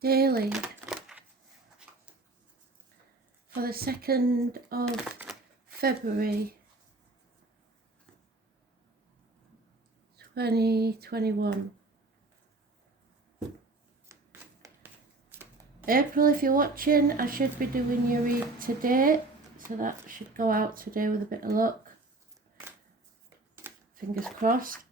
daily for the 2nd of February 2021. April, if you're watching, I should be doing your read today, so that should go out today with a bit of luck. Fingers crossed.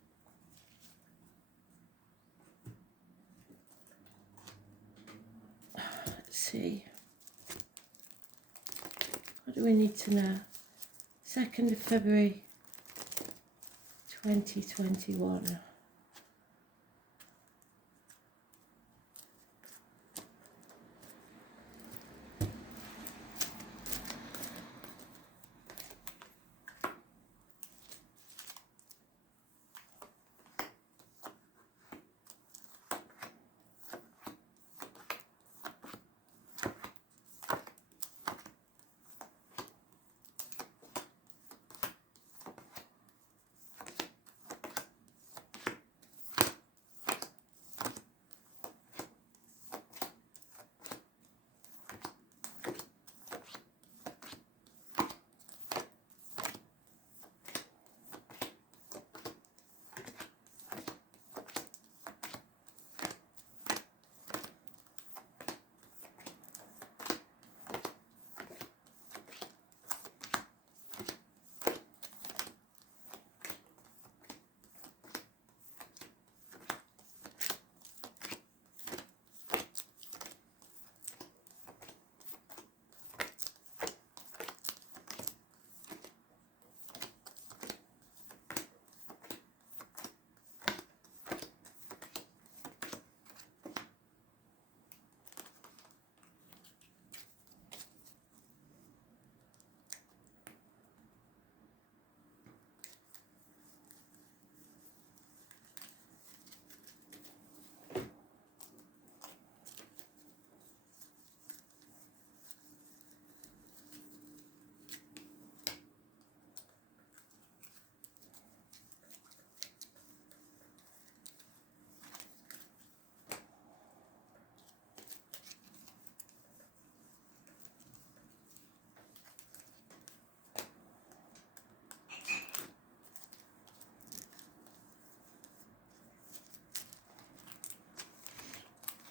Let's see. What do we need to know? 2nd of February 2021.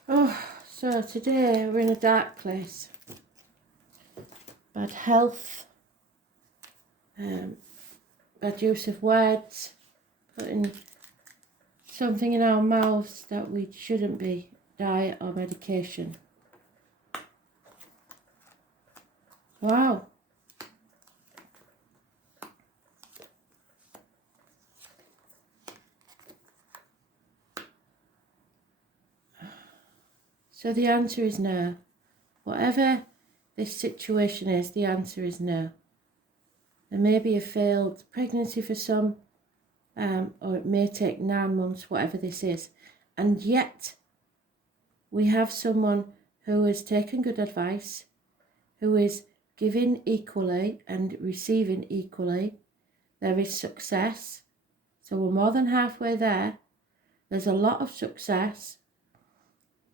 Oh, so today we're in a dark place. Bad health, bad use of words, putting something in our mouths that we shouldn't be, diet or medication. Wow. So the answer is no. Whatever this situation is, the answer is no. There may be a failed pregnancy for some, or it may take 9 months, whatever this is. And yet, we have someone who has taken good advice, who is giving equally and receiving equally. There is success. So we're more than halfway there. There's a lot of success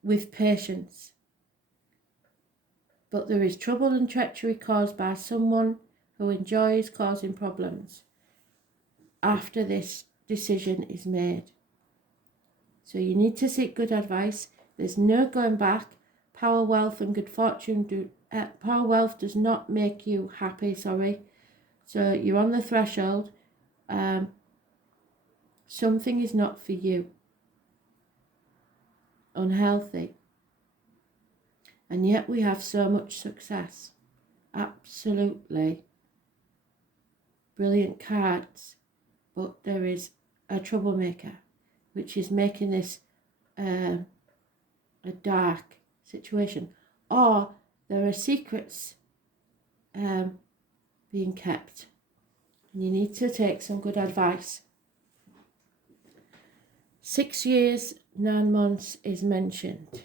with patience. But there is trouble and treachery caused by someone who enjoys causing problems after this decision is made. So you need to seek good advice. There's no going back. Power, wealth and good fortune power, wealth does not make you happy, sorry. So you're on the threshold. Something is not for you. Unhealthy. And yet we have so much success. Absolutely brilliant cards. But there is a troublemaker, which is making this a dark situation. Or there are secrets being kept. And you need to take some good advice. 6 years, 9 months is mentioned.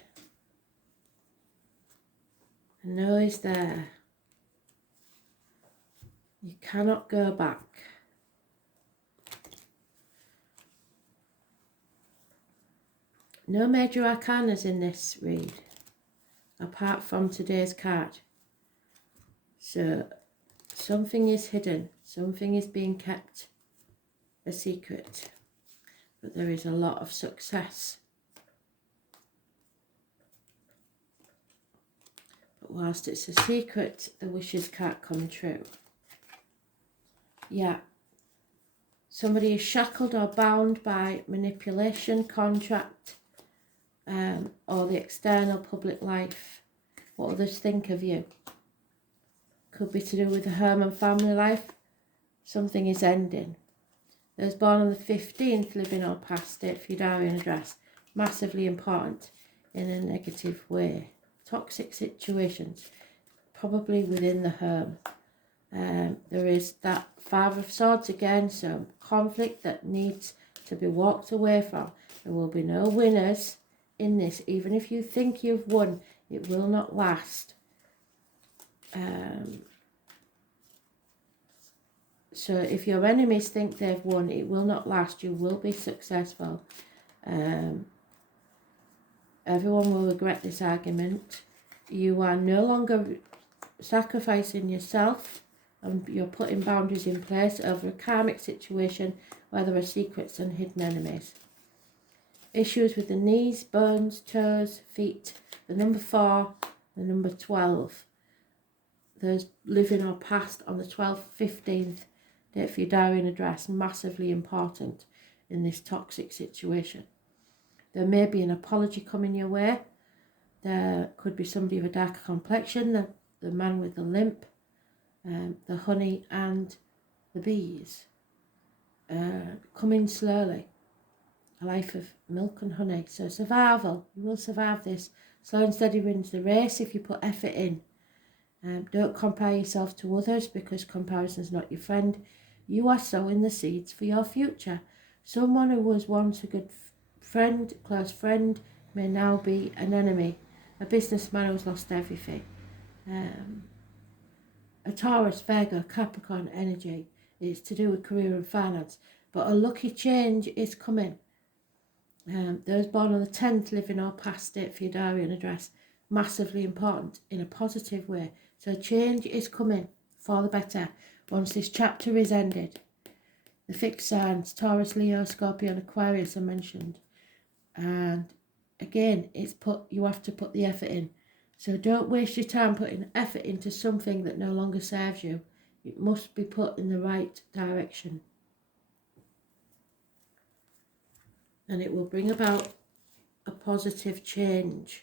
And no is there. You cannot go back. No major arcanas in this read. apart from today's card. So something is hidden, something is being kept a secret, but there is a lot of success. But whilst it's a secret, the wishes can't come true. Yeah. Somebody is shackled or bound by manipulation, contract, or the external public life. What others think of you. Could be to do with the home and family life. Something is ending. Those born on the 15th, living or past it, for your diary and address. Massively important in a negative way. Toxic situations, probably within the home. There is that Five of Swords again, so conflict that needs to be walked away from. There will be no winners in this. Even if you think you've won, it will not last. So if your enemies think they've won, it will not last. You will be successful. Everyone will regret this argument. You are no longer sacrificing yourself, and you're putting boundaries in place over a karmic situation where there are secrets and hidden enemies. Issues with the knees, bones, toes, feet. The number 4, the number 12. Those living or past on the 12th, 15th, date for your diary and address, massively important in this toxic situation. There may be an apology coming your way. There could be somebody of a darker complexion, the man with the limp, the honey and the bees. Coming slowly. A life of milk and honey. So survival. You will survive this. Slow and steady wins the race if you put effort in. Don't compare yourself to others, because comparison is not your friend. You are sowing the seeds for your future. Someone who was once a good friend, close friend, may now be an enemy. A businessman who's lost everything. A Taurus, Virgo, Capricorn energy is to do with career and finance. But a lucky change is coming. Those born on the 10th, living or past it, for your diary and address, massively important in a positive way. So change is coming for the better once this chapter is ended. The fixed signs, Taurus, Leo, Scorpio and Aquarius are mentioned. And again, you have to put the effort in. So don't waste your time putting effort into something that no longer serves you. It must be put in the right direction. And it will bring about a positive change.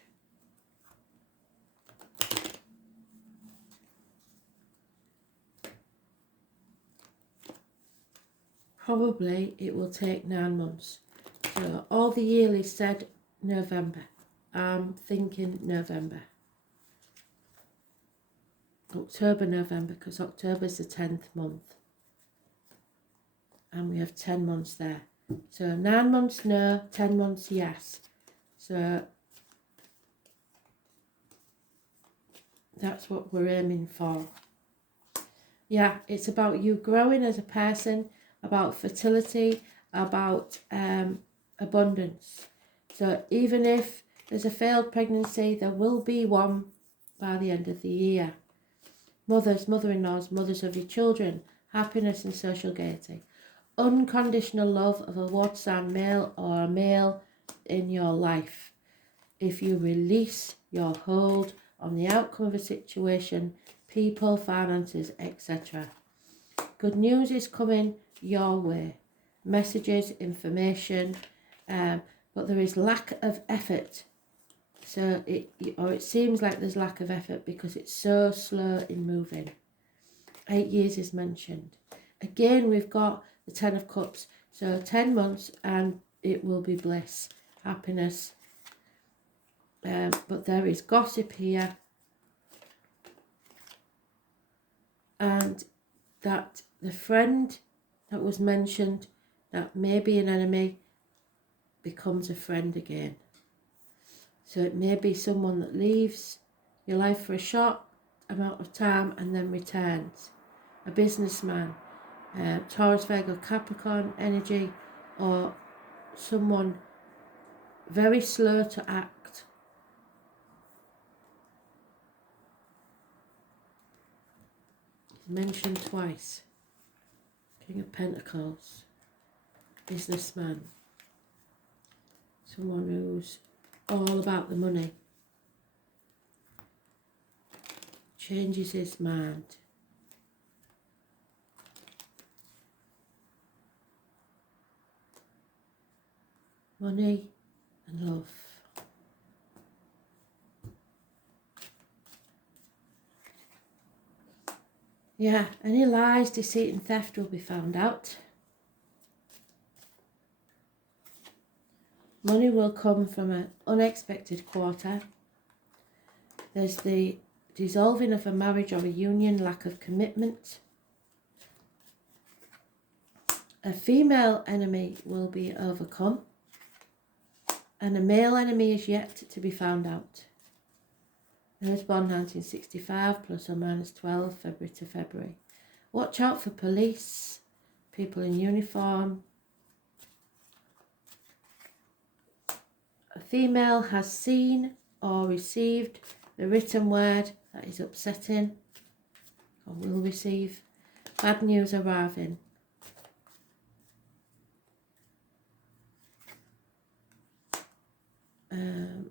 Probably it will take 9 months. So all the yearly said November. I'm thinking November. October, November, because October is the 10th month. And we have 10 months there. So 9 months no, 10 months yes. So that's what we're aiming for. Yeah, it's about you growing as a person, about fertility, about abundance. So even if there's a failed pregnancy, there will be one by the end of the year. Mothers, mother-in-laws, mothers of your children, happiness and social gaiety. Unconditional love of a water sign male or a male in your life. If you release your hold on the outcome of a situation, people, finances, etc. Good news is coming your way. Messages, information, but there is lack of effort. So it seems like there's lack of effort because it's so slow in moving. 8 years is mentioned. Again, we've got the 10 of Cups. So 10 months and it will be bliss, happiness. But there is gossip here. And that the friend that was mentioned, that may be an enemy, becomes a friend again. So it may be someone that leaves your life for a short amount of time and then returns. A businessman, Taurus, Virgo, Capricorn energy, or someone very slow to act. mentioned twice. King of Pentacles, businessman, someone who's all about the money, changes his mind. Money and love. Yeah, any lies, deceit and theft will be found out. Money will come from an unexpected quarter. There's the dissolving of a marriage or a union, lack of commitment. A female enemy will be overcome. And a male enemy is yet to be found out. I was born 1965, plus or minus 12, February to February. Watch out for police, people in uniform. A female has seen or received the written word that is upsetting, or will receive. Bad news arriving.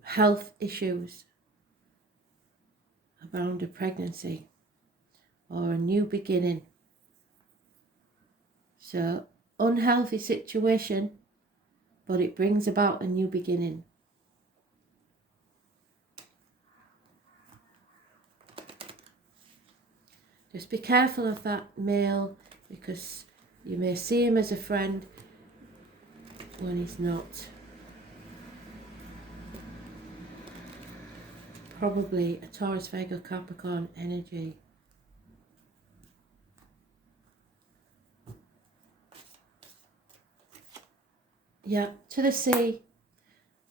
Health issues around a pregnancy or a new beginning. So, unhealthy situation, but it brings about a new beginning. Just be careful of that male, because you may see him as a friend when he's not. Probably a Taurus, Virgo, Capricorn energy. Yeah, to the sea,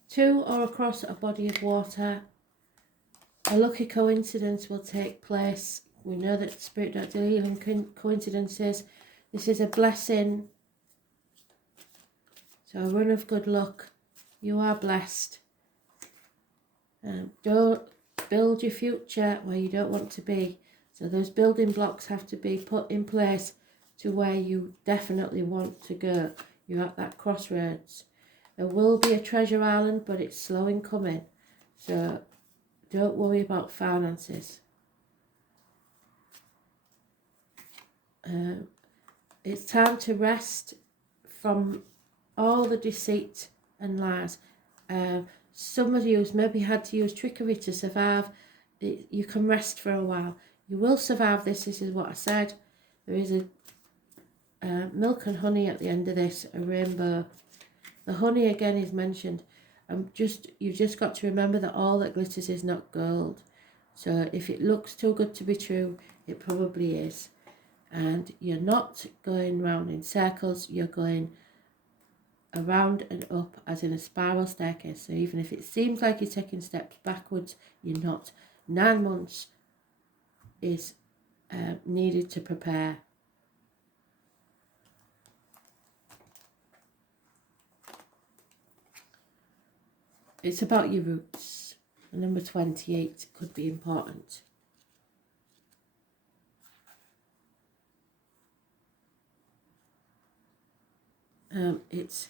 to or across a body of water. A lucky coincidence will take place. We know that Spirit don't deal in coincidences. This is a blessing. So a run of good luck. You are blessed. Don't build your future where you don't want to be. So those building blocks have to be put in place to where you definitely want to go. You're at that crossroads. There will be a treasure island, but it's slow in coming. So don't worry about finances. It's time to rest from all the deceit and lies. Somebody who's maybe had to use trickery to survive, you can rest for a while. You will survive this. This is what I said. There is a milk and honey at the end of this, a rainbow. The honey again is mentioned. You've just got to remember that all that glitters is not gold. So if it looks too good to be true, it probably is. And you're not going round in circles, you're going around and up as in a spiral staircase. So even if it seems like you're taking steps backwards, you're not. 9 months is needed to prepare. It's about your roots. Number 28 could be important. It's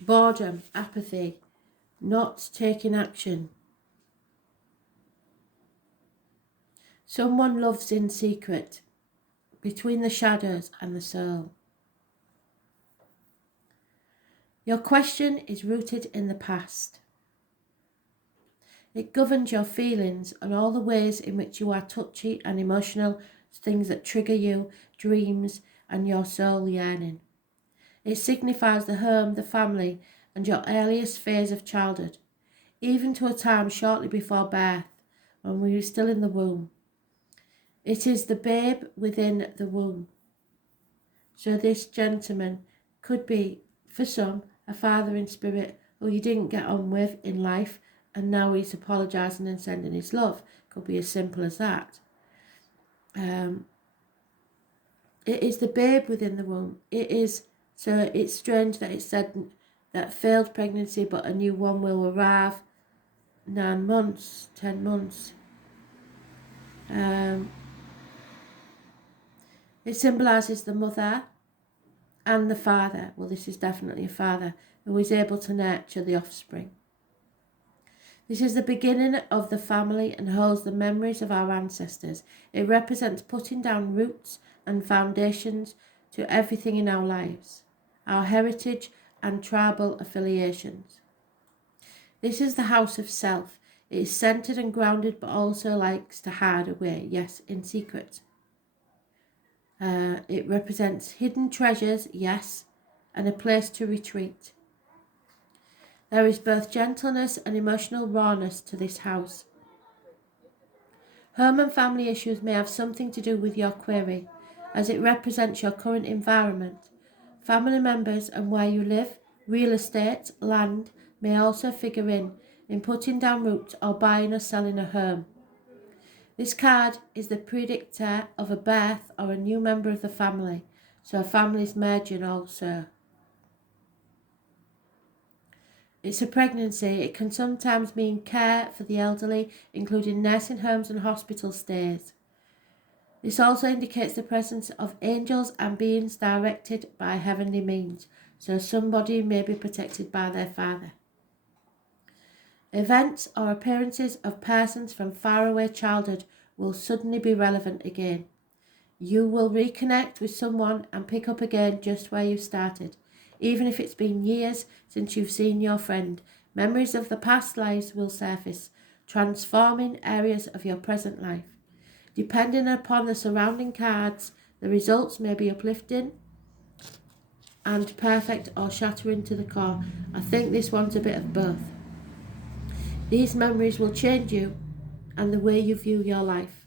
boredom, apathy, not taking action. Someone loves in secret, between the shadows and the soul. Your question is rooted in the past. It governs your feelings and all the ways in which you are touchy and emotional, things that trigger you, dreams, and your soul yearning. It signifies the home, the family, and your earliest phase of childhood, even to a time shortly before birth, when we were still in the womb. It is the babe within the womb. So this gentleman could be, for some, a father in spirit who you didn't get on with in life, and now he's apologising and sending his love. Could be as simple as that. It is the babe within the womb. It is. So it's strange that it said that failed pregnancy, but a new one will arrive. 9 months, 10 months. It symbolises the mother and the father. Well, this is definitely a father who is able to nurture the offspring. This is the beginning of the family and holds the memories of our ancestors. It represents putting down roots and foundations to everything in our lives, our heritage and tribal affiliations. This is the house of self. It is centered and grounded, but also likes to hide away, yes, in secret. It represents hidden treasures, yes, and a place to retreat. There is both gentleness and emotional rawness to this house. Home and family issues may have something to do with your query, as it represents your current environment. Family members and where you live, real estate, land, may also figure in putting down roots or buying or selling a home. This card is the predictor of a birth or a new member of the family, so a family is merging also. It's a pregnancy. It can sometimes mean care for the elderly, including nursing homes and hospital stays. This also indicates the presence of angels and beings directed by heavenly means, so somebody may be protected by their father. Events or appearances of persons from faraway childhood will suddenly be relevant again. You will reconnect with someone and pick up again just where you started. Even if it's been years since you've seen your friend, memories of the past lives will surface, transforming areas of your present life. Depending upon the surrounding cards, the results may be uplifting and perfect or shattering to the core. I think this one's a bit of both. These memories will change you and the way you view your life.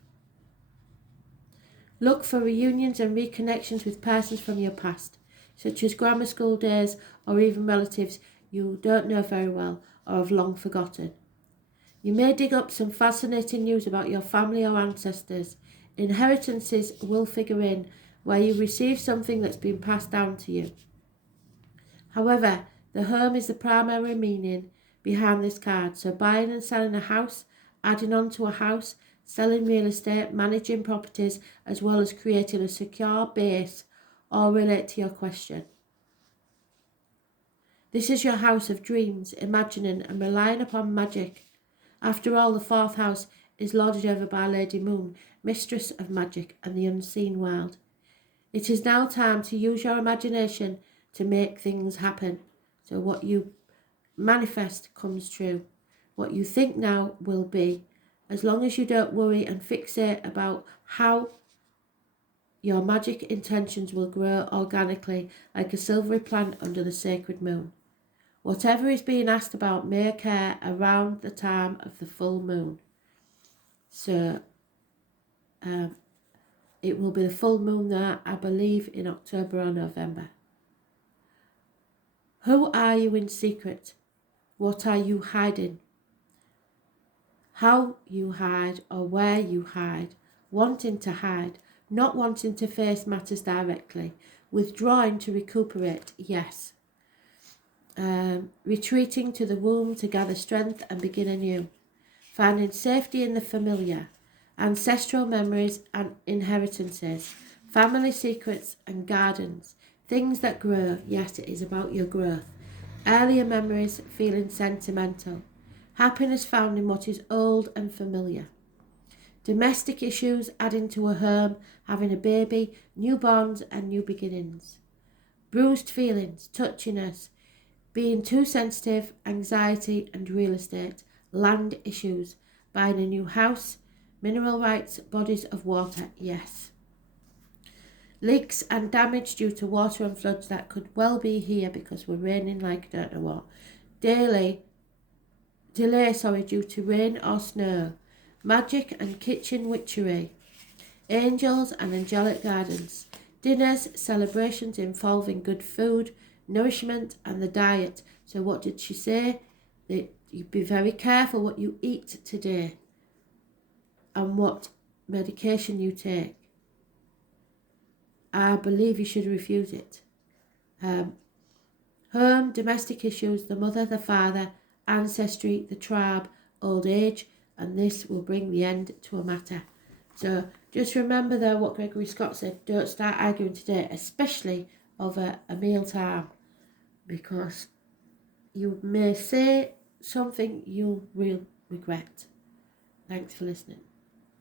Look for reunions and reconnections with persons from your past, such as grammar school days or even relatives you don't know very well or have long forgotten. You may dig up some fascinating news about your family or ancestors. Inheritances will figure in where you receive something that's been passed down to you. However, the home is the primary meaning behind this card, so buying and selling a house, adding on to a house, selling real estate, managing properties, as well as creating a secure base, all relate to your question. This is your house of dreams, imagining and relying upon magic. After all, the fourth house is lorded over by Lady Moon, mistress of magic and the unseen world. It is now time to use your imagination to make things happen. So what you manifest comes true. What you think now will be. As long as you don't worry and fixate about how your magic intentions will grow organically like a silvery plant under the sacred moon. Whatever is being asked about may occur around the time of the full moon. So it will be the full moon there, I believe, in October or November. Who are you in secret? What are you hiding? How you hide or where you hide, wanting to hide, not wanting to face matters directly, withdrawing to recuperate, yes. Retreating to the womb to gather strength and begin anew. Finding safety in the familiar, ancestral memories and inheritances, family secrets and gardens, things that grow, yes, it is about your growth. Earlier memories feeling sentimental. Happiness found in what is old and familiar. Domestic issues adding to a home, having a baby, new bonds and new beginnings. Bruised feelings, touchiness, being too sensitive, anxiety and real estate, land issues, buying a new house, mineral rights, bodies of water, yes. Leaks and damage due to water and floods that could well be here because we're raining like I don't know what. Delay due to rain or snow. Magic and kitchen witchery. Angels and angelic guidance. Dinners, celebrations involving good food, nourishment and the diet. So what did she say? That you be very careful what you eat today and what medication you take. I believe you should refuse it. Home, domestic issues, the mother, the father, ancestry, the tribe, old age, and this will bring the end to a matter. So Just remember though what Gregory Scott said, don't start arguing today, especially over a mealtime, because you may say something you'll regret. Thanks for listening.